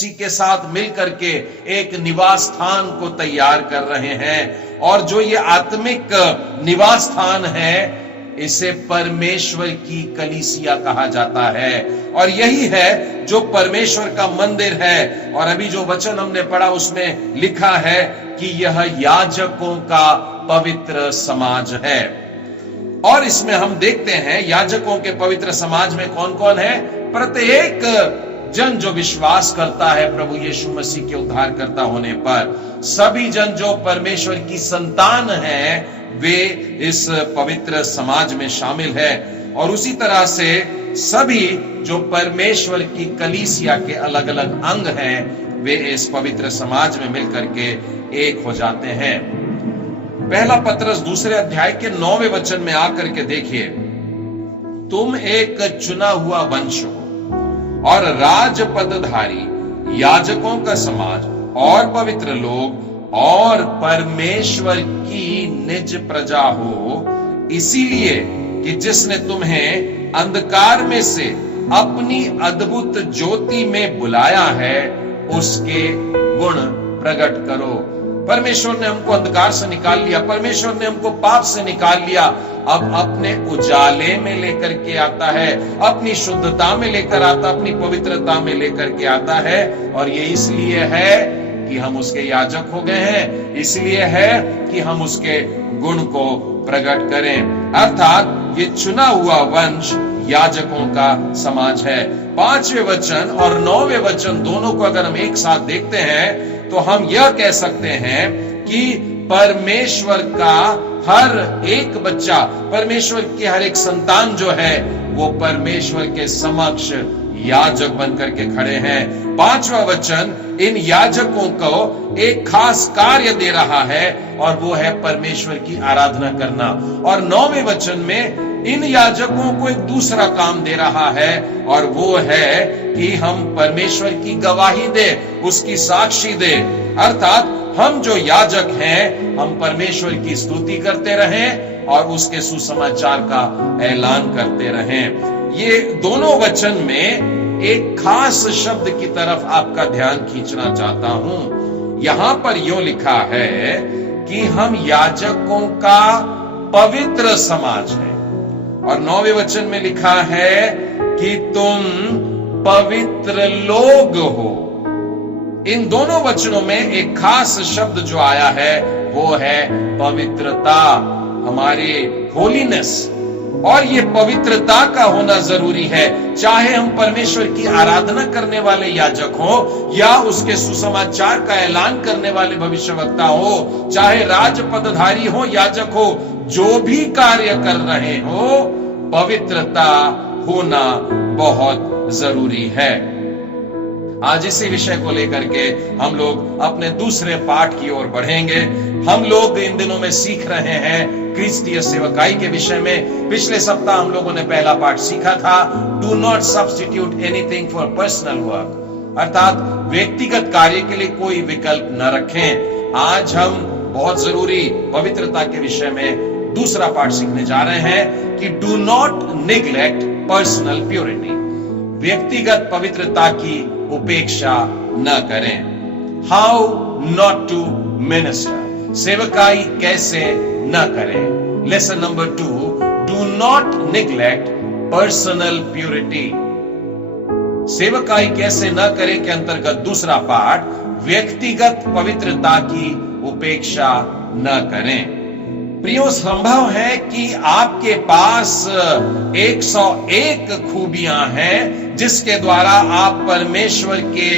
मसीह के साथ मिलकर के एक निवास स्थान को तैयार कर रहे हैं। और जो ये आत्मिक निवास स्थान है, इसे परमेश्वर की कलीसिया कहा जाता है। और यही है जो परमेश्वर का मंदिर है। और अभी जो वचन हमने पढ़ा उसमें लिखा है कि यह याजकों का पवित्र समाज है। और इसमें हम देखते हैं याजकों के पवित्र समाज में कौन कौन है। प्रत्येक जन जो विश्वास करता है प्रभु यीशु मसीह के उद्धारकर्ता होने पर, सभी जन जो परमेश्वर की संतान है, वे इस पवित्र समाज में शामिल है। और उसी तरह से सभी जो परमेश्वर की कलीसिया के अलग अलग अंग हैं, वे इस पवित्र समाज में मिलकर के एक हो जाते हैं। पहला पत्रस 2 अध्याय के 9वें वचन में आकर के देखिए, तुम एक चुना हुआ वंश हो और राजपदधारी, याजकों का समाज और पवित्र लोग और परमेश्वर की निज प्रजा हो, इसीलिए कि जिसने तुम्हें अंधकार में से अपनी अद्भुत ज्योति में बुलाया है, उसके गुण प्रकट करो। परमेश्वर ने हमको अंधकार से निकाल लिया, परमेश्वर ने हमको पाप से निकाल लिया, अब अपने उजाले में लेकर के आता है, अपनी शुद्धता में लेकर आता, अपनी पवित्रता में लेकर के आता है। और ये इसलिए है कि हम उसके याजक हो गए हैं, इसलिए है कि हम उसके गुण को प्रकट करें। अर्थात ये चुना हुआ वंश याजकों का समाज है। 5वें वचन और 9वें वचन दोनों को अगर हम एक साथ देखते हैं तो हम यह कह सकते हैं कि परमेश्वर का हर एक बच्चा, परमेश्वर की हर एक संतान जो है, वो परमेश्वर के समक्ष याजक बनकर के खड़े हैं। 5वां वचन इन याजकों को एक खास कार्य दे रहा है और वो है परमेश्वर की आराधना करना। और 9वें वचन में इन याजकों को एक दूसरा काम दे रहा है और वो है कि हम परमेश्वर की गवाही दे, उसकी साक्षी दे। अर्थात हम जो याजक हैं, हम परमेश्वर की स्तुति करते रहें और उसके सुसमाचार का ऐलान करते रहें। ये दोनों वचन में एक खास शब्द की तरफ आपका ध्यान खींचना चाहता हूं। यहां पर यूं लिखा है कि हम याजकों का पवित्र समाज है। और 9वें वचन में लिखा है कि तुम पवित्र लोग हो। इन दोनों वचनों में एक खास शब्द जो आया है वो है पवित्रता, हमारी होलीनेस। और ये पवित्रता का होना जरूरी है, चाहे हम परमेश्वर की आराधना करने वाले याजक हो या उसके सुसमाचार का ऐलान करने वाले भविष्यवक्ता हो, चाहे राजपदधारी हो, याजक हो, जो भी कार्य कर रहे हो, पवित्रता होना बहुत जरूरी है। आज इसी विषय को लेकर के हम लोग अपने दूसरे पाठ की ओर बढ़ेंगे। हम लोग इन दिनों में सीख रहे हैं क्रिस्तीय सेवकाई के विषय में। पिछले सप्ताह हम लोगों ने पहला पाठ सीखा था, do not substitute anything for personal work, अर्थात व्यक्तिगत कार्य के लिए कोई विकल्प न रखें। आज हम बहुत जरूरी पवित्रता के विषय में दूसरा पाठ सीखने जा रहे हैं कि do not neglect personal purity, व्यक्तिगत पवित्रता की उपेक्षा न करें। हाउ नॉट टू मिनिस्टर, सेवकाई कैसे न करें। Lesson number 2, do not neglect personal purity, सेवकाई कैसे न करें के अंतर्गत दूसरा पाठ, व्यक्तिगत पवित्रता की उपेक्षा न करें। प्रियो, संभव है कि आपके पास 101 खूबियां हैं जिसके द्वारा आप परमेश्वर के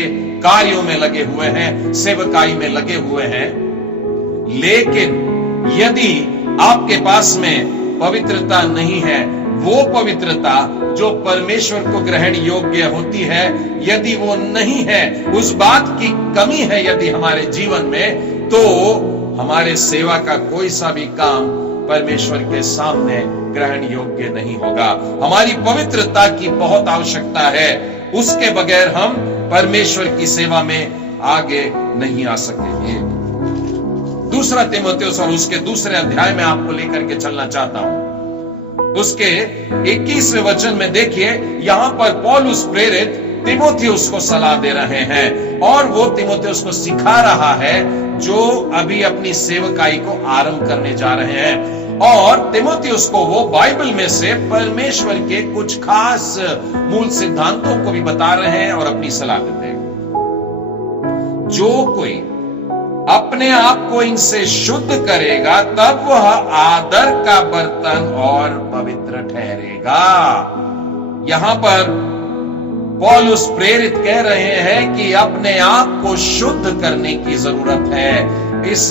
कार्यों में लगे हुए हैं, सेवकाई में लगे हुए हैं, लेकिन यदि आपके पास में पवित्रता नहीं है, वो पवित्रता जो परमेश्वर को ग्रहण योग्य होती है, यदि वो नहीं है, उस बात की कमी है यदि हमारे जीवन में, तो हमारे सेवा का कोई सा भी काम परमेश्वर के सामने ग्रहण योग्य नहीं होगा। हमारी पवित्रता की बहुत आवश्यकता है, उसके बगैर हम परमेश्वर की सेवा में आगे नहीं आ सकेंगे। दूसरा तीमुथियुस और उसके दूसरे अध्याय में आपको लेकर के चलना चाहता हूं। उसके 21वें वचन में देखिए, यहां पर पौलुस प्रेरित तीमुथियुस को सलाह दे रहे हैं और वो तीमुथियुस को सिखा रहा है जो अभी अपनी सेवकाई को आरंभ करने जा रहे हैं। और तीमुथियुस को वो बाइबल में से परमेश्वर के कुछ खास मूल सिद्धांतों को भी बता रहे हैं और अपनी सलाह देते हैं। जो कोई अपने आप को इनसे शुद्ध करेगा तब वह आदर का बर्तन और पवित्र ठहरेगा। यहां पर पौलुस प्रेरित कह रहे हैं कि अपने आप को शुद्ध करने की जरूरत है। इस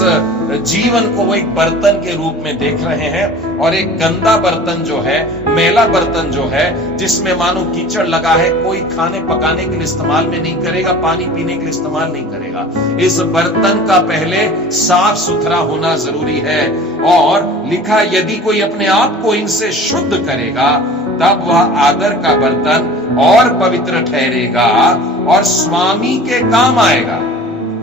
जीवन को वो एक बर्तन के रूप में देख रहे हैं और एक गंदा बर्तन जो है, मैला बर्तन जो है, जिसमें मानो कीचड़ लगा है, कोई खाने पकाने के लिए इस्तेमाल में नहीं करेगा, पानी पीने के लिए इस्तेमाल नहीं करेगा। इस बर्तन का पहले साफ सुथरा होना जरूरी है। और लिखा, यदि कोई अपने आप को इनसे शुद्ध करेगा तब वह आदर का बर्तन और पवित्र ठहरेगा और स्वामी के काम आएगा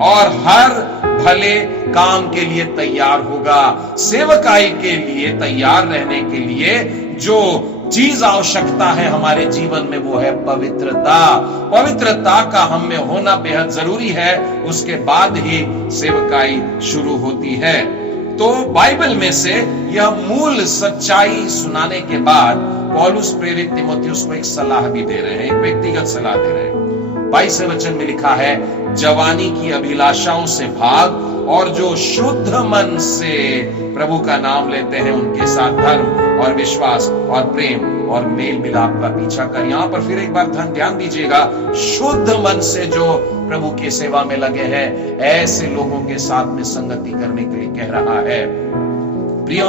और हर भले काम के लिए तैयार होगा। सेवकाई के लिए तैयार रहने के लिए जो चीज आवश्यकता है हमारे जीवन में वो है पवित्रता। पवित्रता का हम में होना बेहद जरूरी है, उसके बाद ही सेवकाई शुरू होती है। तो बाइबल में से यह मूल सच्चाई सुनाने के बाद पौलुस प्रेरित तीमुथियुस को एक सलाह भी दे रहे हैं, एक व्यक्तिगत सलाह दे रहे हैं। 22वें वचन में लिखा है, जवानी की अभिलाषाओं से भाग और जो शुद्ध मन से प्रभु का नाम लेते हैं उनके साथ धर्म और विश्वास और प्रेम और मेल मिलाप का पीछा कर। यहां पर फिर एक बार ध्यान दीजिएगा, शुद्ध मन से जो प्रभु की सेवा में लगे हैं ऐसे लोगों के साथ में संगति करने के लिए कह रहा है। प्रियो,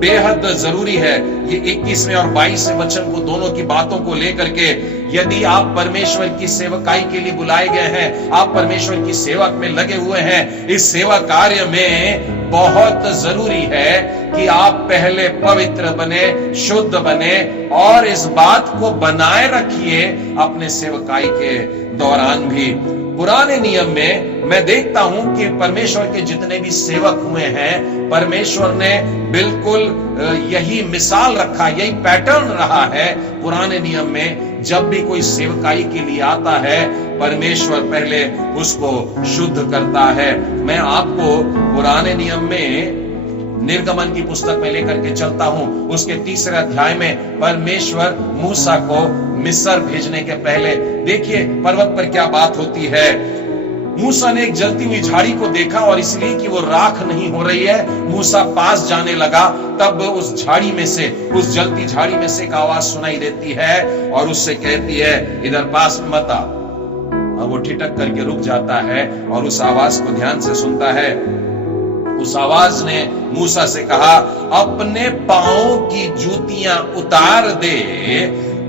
बेहद जरूरी है ये 21वें और 22वें वचन को, दोनों की बातों को लेकर के, यदि आप परमेश्वर की सेवकाई के लिए बुलाए गए हैं, आप परमेश्वर की सेवा में लगे हुए हैं, इस सेवा कार्य में बहुत जरूरी है कि आप पहले पवित्र बने, शुद्ध बने और इस बात को बनाए रखिए अपने सेवकाई के दौरान भी। पुराने नियम में मैं देखता हूं कि परमेश्वर के जितने भी सेवक हुए हैं, परमेश्वर ने बिल्कुल यही मिसाल रखा, यही पैटर्न रहा है पुराने नियम में। जब भी कोई सेवकाई के लिए आता है, परमेश्वर पहले उसको शुद्ध करता है। मैं आपको पुराने नियम में निर्गमन की पुस्तक में लेकर के चलता हूं। उसके 3 अध्याय में परमेश्वर मूसा को मिस्र भेजने के पहले, देखिए पर्वत पर क्या बात होती है। मूसा ने एक जलती हुई झाड़ी को देखा और इसलिए कि वो राख नहीं हो रही है, मूसा पास जाने लगा। तब उस झाड़ी में से, उस जलती झाड़ी में से एक आवाज सुनाई देती है और उससे कहती है, इधर पास मत आ। अब वो ठिठक करके रुक जाता है और उस आवाज को ध्यान से सुनता है। उस आवाज ने मूसा से कहा, अपने पांवों की जूतियां उतार दे,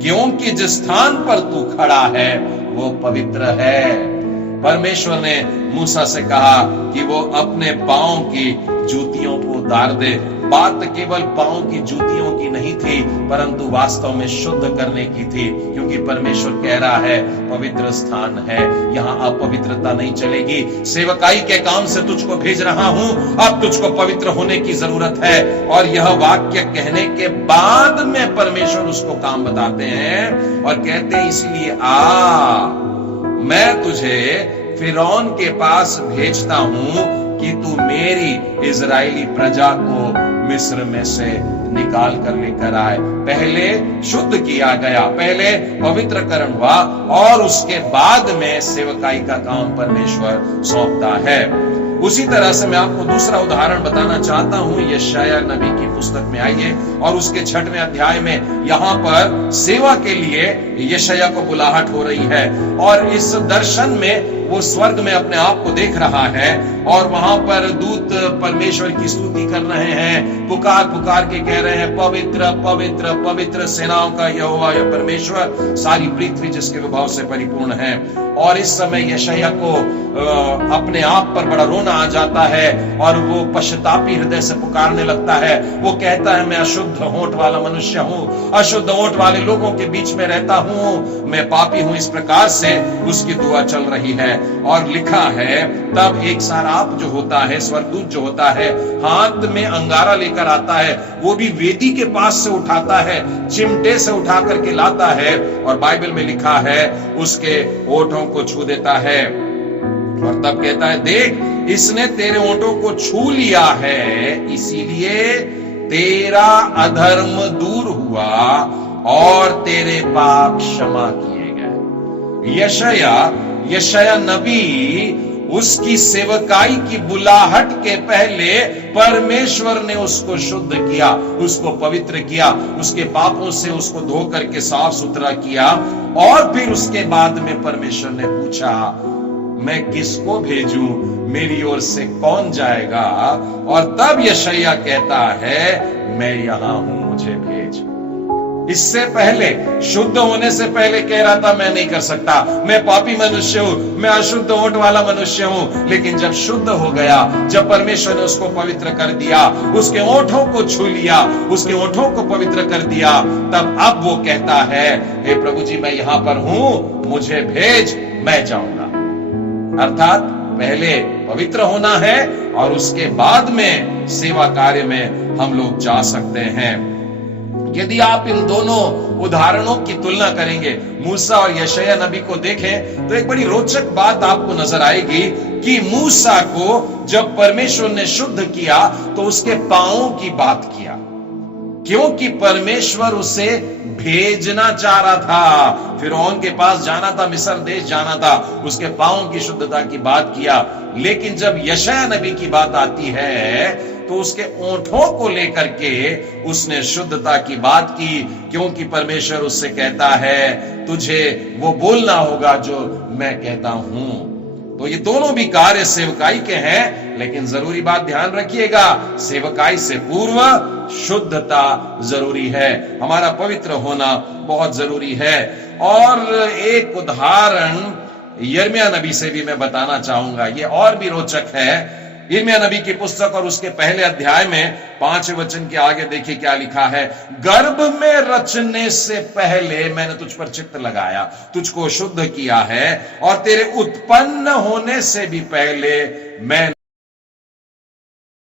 क्योंकि जिस स्थान पर तू खड़ा है वो पवित्र है। परमेश्वर ने मूसा से कहा कि वो अपने पांव की जूतियों को उतार दे। बात केवल पांव की जूतियों की नहीं थी, परंतु वास्तव में शुद्ध करने की थी, क्योंकि परमेश्वर कह रहा है पवित्र स्थान है, यहां अपवित्रता नहीं चलेगी। सेवकाई के काम से तुझको भेज रहा हूं, अब तुझको पवित्र होने की जरूरत है। और यह वाक्य कहने के बाद में परमेश्वर उसको काम बताते हैं और कहते हैं, इसलिए मैं तुझे फिरौन के पास भेजता हूं कि तू मेरी इजरायली प्रजा को मिस्र में से निकाल कर लेकर आए। पहले शुद्ध किया गया, पहले पवित्रकरण हुआ और उसके बाद में सेवकाई का काम परमेश्वर सौंपता है। उसी तरह से मैं आपको दूसरा उदाहरण बताना चाहता हूं। यशायाह नबी की पुस्तक में आइए और उसके 6वें अध्याय में यहां पर सेवा के लिए यशायाह को बुलाहट हो रही है और इस दर्शन में वो स्वर्ग में अपने आप को देख रहा है और वहां पर दूत परमेश्वर की स्तुति कर रहे हैं, पुकार पुकार के कह रहे हैं, पवित्र पवित्र पवित्र सेनाओं का यहोवा या परमेश्वर, सारी पृथ्वी जिसके विभाव से परिपूर्ण है। और इस समय यशायाह को अपने आप पर बड़ा रोना आ जाता है और वो पश्चातापी हृदय से पुकारने लगता है। वो कहता है मैं अशुद्ध होंठ वाला मनुष्य हूं, अशुद्ध होंठ वाले लोगों के बीच में रहता हूं, मैं पापी हूं। इस प्रकार से उसकी दुआ चल रही है। और लिखा है तब एक साराप जो होता है, स्वर्गदूत जो होता है, हाथ में अंगारा लेकर आता है, वो भी वेदी के पास से उठाता है, चिमटे से उठा करके लाता है और बाइबल में लिखा है उसके ओठों को छू देता है और तब कहता है देख इसने तेरे ओठों को छू लिया है, इसीलिए तेरा अधर्म दूर हुआ और तेरे पाप क्षमा किए गए। यशायाह नबी उसकी सेवकाई की बुलाहट के पहले परमेश्वर ने उसको शुद्ध किया, उसको पवित्र किया, उसके पापों से उसको धो करके साफ सुथरा किया। और फिर उसके बाद में परमेश्वर ने पूछा मैं किसको भेजूं, मेरी ओर से कौन जाएगा? और तब यशायाह कहता है मैं यहां हूं, मुझे भेज। इससे पहले शुद्ध होने से पहले कह रहा था मैं नहीं कर सकता, मैं पापी मनुष्य हूं, मैं अशुद्ध होंठ वाला मनुष्य हूं। लेकिन जब शुद्ध हो गया, जब परमेश्वर ने उसको पवित्र कर दिया, उसके ओठों को छू लिया, उसके ओठों को पवित्र कर दिया, तब अब वो कहता है हे प्रभु जी मैं यहां पर हूं, मुझे भेज, मैं जाऊंगा। अर्थात पहले पवित्र होना है और उसके बाद में सेवा कार्य में हम लोग जा सकते हैं। यदि आप इन दोनों उदाहरणों की तुलना करेंगे, मूसा और यशायाह नबी को देखें, तो एक बड़ी रोचक बात आपको नजर आएगी कि मूसा को जब परमेश्वर ने शुद्ध किया तो उसके पांवों की बात किया, क्योंकि परमेश्वर उसे भेजना चाह रहा था, फिरौन के पास जाना था, मिस्र देश जाना था, उसके पांवों की शुद्धता की बात किया। लेकिन जब यशायाह नबी की बात आती है तो उसके ओंठों को लेकर के उसने शुद्धता की बात की, क्योंकि परमेश्वर उससे कहता है तुझे वो बोलना होगा जो मैं कहता हूं। तो ये दोनों भी कार्य सेवकाई के हैं, लेकिन जरूरी बात ध्यान रखिएगा, सेवकाई से पूर्व शुद्धता जरूरी है, हमारा पवित्र होना बहुत जरूरी है। और एक उदाहरण यिर्मयाह नबी से भी मैं बताना चाहूंगा, ये और भी रोचक है। यिर्मयाह नबी की पुस्तक और उसके पहले अध्याय में 5वें वचन के आगे देखिए क्या लिखा है, गर्भ में रचने से पहले मैंने तुझ पर चित्त लगाया, तुझको शुद्ध किया है, और तेरे उत्पन्न होने से भी पहले मैं